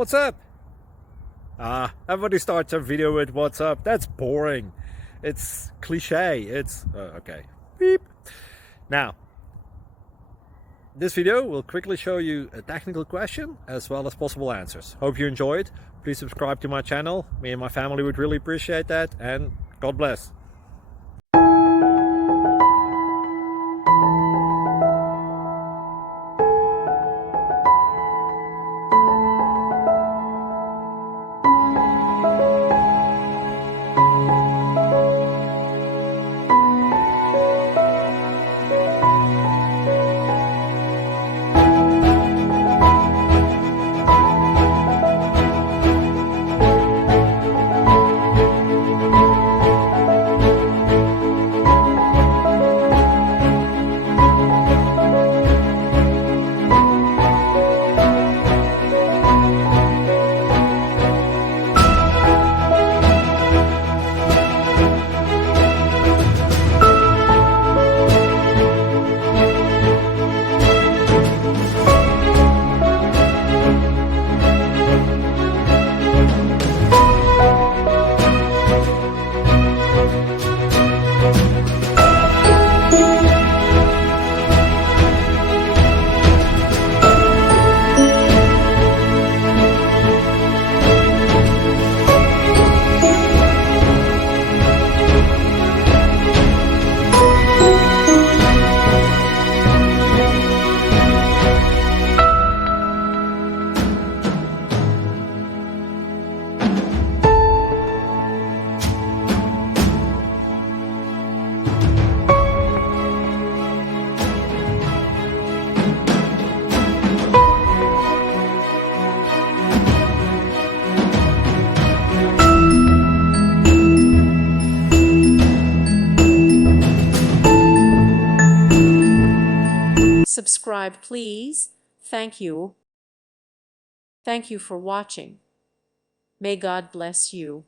What's up? Everybody starts a video with what's up. That's boring. It's cliche. It's okay. Beep. Now, this video will quickly show you a technical question as well as possible answers. Hope you enjoyed. Please subscribe to my channel. Me and my family would really appreciate that, and God bless. Subscribe, please. Thank you. Thank you for watching. May God bless you.